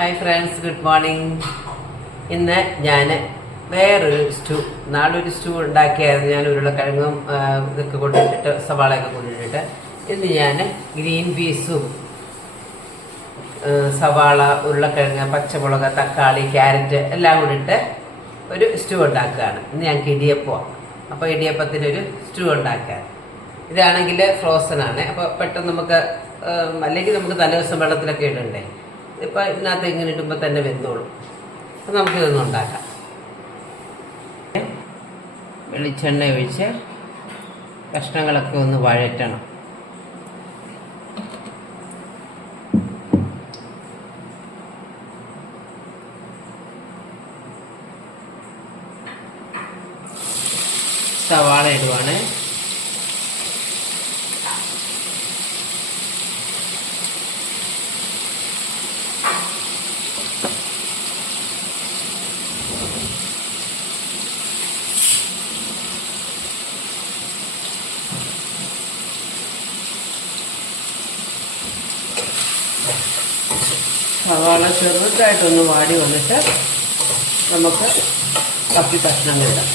Hi friends good morning ഇന്ന് ഞാൻ വേറൊരു സ്റ്റൂ നാളൊരു സ്റ്റൂ ഉണ്ടാക്കിയായിരുന്നു. ഞാൻ ഉരുളക്കിഴങ്ങും ഇതൊക്കെ കൊണ്ടിട്ടിട്ട് സവാളയൊക്കെ കൊണ്ടിട്ടിട്ട് ഇന്ന് ഞാൻ ഗ്രീൻ പീസും സവാള ഉരുളക്കിഴങ്ങ് പച്ചമുളക് തക്കാളി ക്യാരറ്റ് എല്ലാം കൂടി ഇട്ട് ഒരു സ്റ്റൂ ഉണ്ടാക്കുകയാണ്. ഇന്ന് ഞങ്ങൾക്ക് ഇടിയപ്പമാണ് അപ്പോൾ ഇടിയപ്പത്തിനൊരു സ്റ്റൂ ഉണ്ടാക്കാൻ. ഇതാണെങ്കിൽ ഫ്രോസൺ ആണ്. അപ്പോൾ പെട്ടെന്ന് നമുക്ക് അല്ലെങ്കിൽ നമുക്ക് തലേ ദിവസം വെള്ളത്തിലൊക്കെ ഇടണ്ടേ? ഇപ്പം ഇതിനകത്ത് ഇങ്ങനെ ഇടുമ്പോൾ തന്നെ വെന്തോളും. അപ്പം നമുക്കിതൊന്നും ഉണ്ടാക്കാം. വെളിച്ചെണ്ണ ഒഴിച്ച് കഷ്ണങ്ങളൊക്കെ ഒന്ന് വഴറ്റണം. സവാള ഇടുവാണ്. സവാള ചെറുതായിട്ടൊന്ന് വാടി വന്നിട്ട് നമുക്ക് കപ്പി കഷ്ണങ്ങൾ ഇടാം.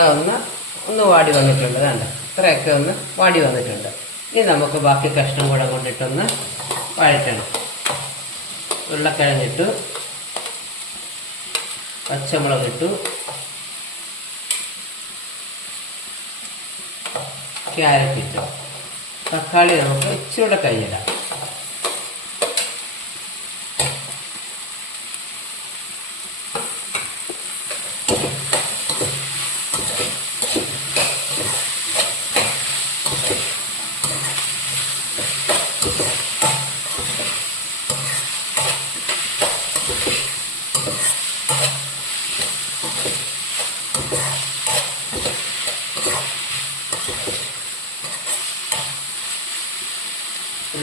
സവാള ഒന്ന് ഒന്ന് വാടി വന്നിട്ടുണ്ട് കണ്ട? ഇത്രയൊക്കെ ഒന്ന് വാടി വന്നിട്ടുണ്ട്. ഇനി നമുക്ക് ബാക്കി കഷ്ണം കൂടെ കൊണ്ടിട്ടൊന്ന് വഴറ്റണം. ഉരുളക്കിഴങ്ങിട്ടു പച്ചമുളക് ഇട്ടു ക്യാരറ്റ് ഇട്ടു. തക്കാളി നമുക്ക് ഇച്ചിരൂടെ കഴിഞ്ഞിടാം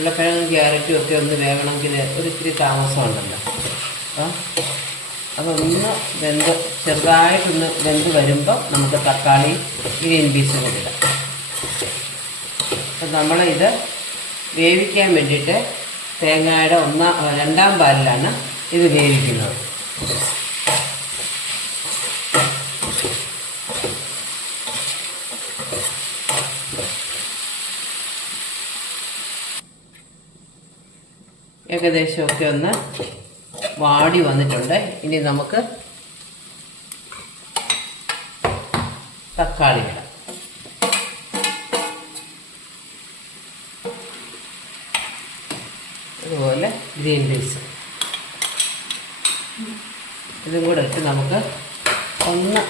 ഉരുളക്കിഴങ്ങും ക്യാരറ്റും ഒക്കെ ഒന്ന് വേകണമെങ്കിൽ ഒരിത്തിരി താമസമുണ്ടല്ലോ. അപ്പോൾ ഒന്ന് വെന്ത് ചെറുതായിട്ടൊന്ന് വെന്ത് വരുമ്പോൾ നമുക്ക് തക്കാളി ഗ്രീൻ പീസും കൂടി ഇടാം. അപ്പം നമ്മളിത് വേവിക്കാൻ വേണ്ടിയിട്ട് തേങ്ങയുടെ ഒന്നാം രണ്ടാം പാലിലാണ് ഇത് വേവിക്കുന്നത്. ഏകദേശമൊക്കെ ഒന്ന് വാടി വന്നിട്ടുണ്ട്. ഇനി നമുക്ക് തക്കാളി ഇടാം. അതുപോലെ ഗ്രീൻ പീസ്. ഇതും കൂടെ ഇട്ട് നമുക്ക് ഒന്ന്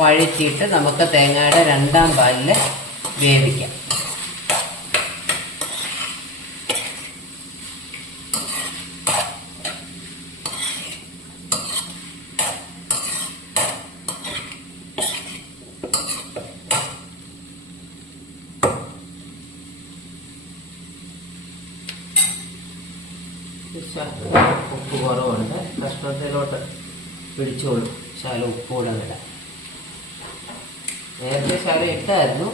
വഴറ്റിയിട്ട് നമുക്ക് തേങ്ങയുടെ രണ്ടാം പാലിൽ വേവിക്കാം. പിടിച്ചോളും ശാല ഉപ്പ് കൂടെ ഇടാം നേരത്തെ ശാല ഇട്ടായിരുന്നു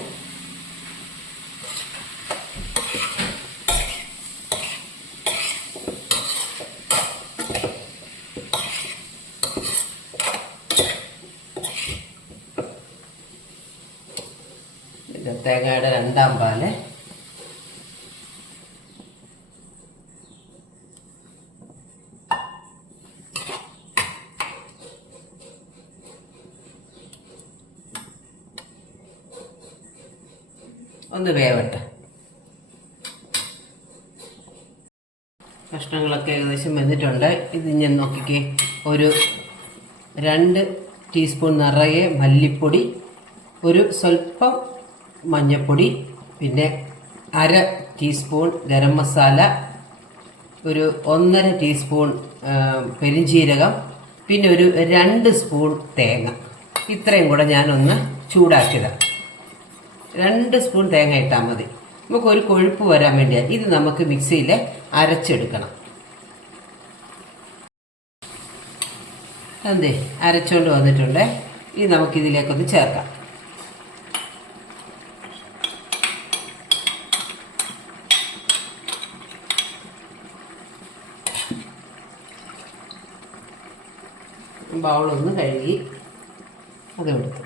തേങ്ങയുടെ രണ്ടാം പാൽ. ഒന്ന് വേവട്ടെ. കഷ്ണങ്ങളൊക്കെ ഏകദേശം വെന്തിട്ടുണ്ട്. ഇത് ഞാൻ നോക്കിക്കേ. ഒരു രണ്ട് ടീസ്പൂൺ നിറയെ മല്ലിപ്പൊടി ഒരു സ്വല്പം മഞ്ഞൾപ്പൊടി പിന്നെ അര ടീസ്പൂൺ ഗരം മസാല ഒരു ഒന്നര ടീസ്പൂൺ പെരിഞ്ചീരകം പിന്നെ ഒരു രണ്ട് സ്പൂൺ തേങ്ങ. ഇത്രയും കൂടെ ഞാനൊന്ന് ചൂടാക്കിയതാണ് രണ്ട് സ്പൂൺ തേങ്ങ ഇട്ടാൽ മതി. നമുക്ക് ഒരു കൊഴുപ്പ് വരാൻ വേണ്ടിയാണ് ഇത് നമുക്ക് മിക്സിയിൽ അരച്ചെടുക്കണം. എന്തേ അരച്ചുകൊണ്ട് വന്നിട്ടുണ്ട്. ഇത് നമുക്കിതിലേക്കൊന്ന് ചേർക്കാം. ബൗളൊന്ന് കഴുകി അത് കൊടുത്തു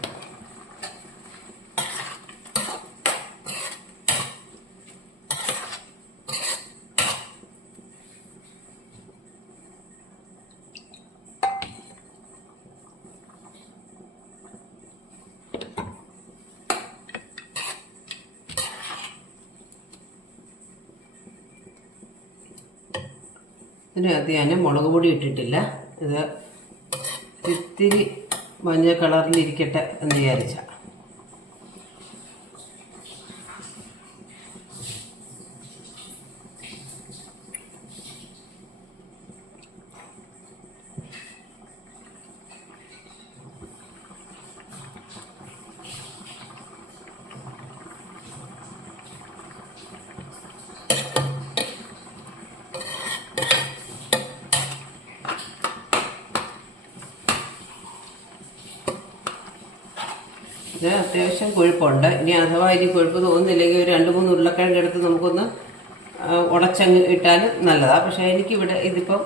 ഇതിനകത്ത് ഞാൻ മുളക് പൊടി ഇട്ടിട്ടില്ല. ഇത് ഇത്തിരി മഞ്ഞ കളറിലിരിക്കട്ടെ എന്ന് വിചാരിച്ച. ഇത് അത്യാവശ്യം കൊഴുപ്പുണ്ട്. ഇനി അഥവാ ഇനി കൊഴുപ്പ് തോന്നുന്നില്ലെങ്കിൽ ഒരു രണ്ട് മൂന്ന് ഉരുളക്കിഴങ്ങ് എടുത്ത് നമുക്കൊന്ന് ഉടച്ചങ്ങ് ഇട്ടാലും നല്ലതാണ് പക്ഷേ എനിക്കിവിടെ ഇതിപ്പം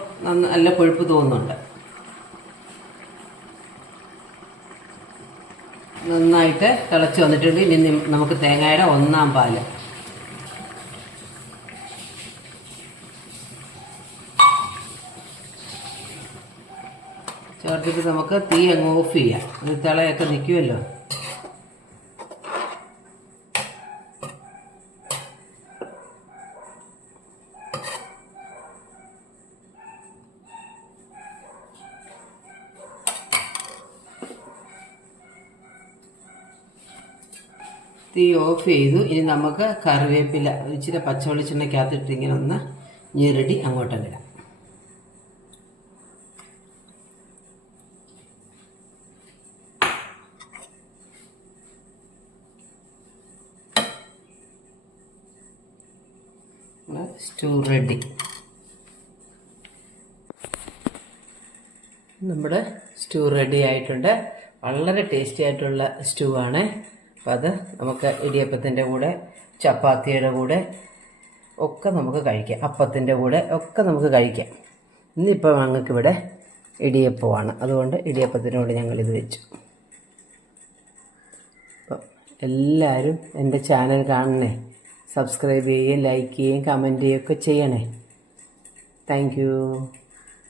നല്ല കൊഴുപ്പ് തോന്നുന്നുണ്ട്. നന്നായിട്ട് തിളച്ച് വന്നിട്ടുണ്ട്. ഇനി നമുക്ക് തേങ്ങയുടെ ഒന്നാം പാൽ. ചേർത്തിട്ട് നമുക്ക് തീ അങ്ങ് ഓഫ് ചെയ്യാം. ഇത് തിളയൊക്കെ നിൽക്കുമല്ലോ. തീ ഓഫ് ചെയ്തു. ഇനി നമുക്ക് കറിവേപ്പില ഇച്ചിരി പച്ചവെളിച്ചെണ്ണയ്ക്കകത്തിട്ട് ഇങ്ങനെ ഒന്ന് ഞെരടി അങ്ങോട്ടങ്ങ് ഇടാം. Stew ready. നമ്മുടെ സ്റ്റൂ റെഡി ആയിട്ടുണ്ട്. വളരെ ടേസ്റ്റി ആയിട്ടുള്ള സ്റ്റൂ ആണ് അപ്പം അത് നമുക്ക് ഇടിയപ്പത്തിന്റെ കൂടെ ചപ്പാത്തിയുടെ കൂടെ ഒക്കെ നമുക്ക് കഴിക്കാം. അപ്പത്തിന്റെ കൂടെ ഒക്കെ നമുക്ക് കഴിക്കാം. ഇന്നിപ്പോൾ ഞങ്ങൾക്കിവിടെ ഇടിയപ്പമാണ്. അതുകൊണ്ട് ഇടിയപ്പത്തിന്റെ കൂടെ ഇത് വെച്ചു. അപ്പം എല്ലാവരും എന്റെ ചാനൽ കാണണേ. സബ്സ്ക്രൈബ് ചെയ്യുകയും ലൈക്ക് ചെയ്യുകയും കമന്റ് ചെയ്യുകയൊക്കെ ചെയ്യണേ. താങ്ക്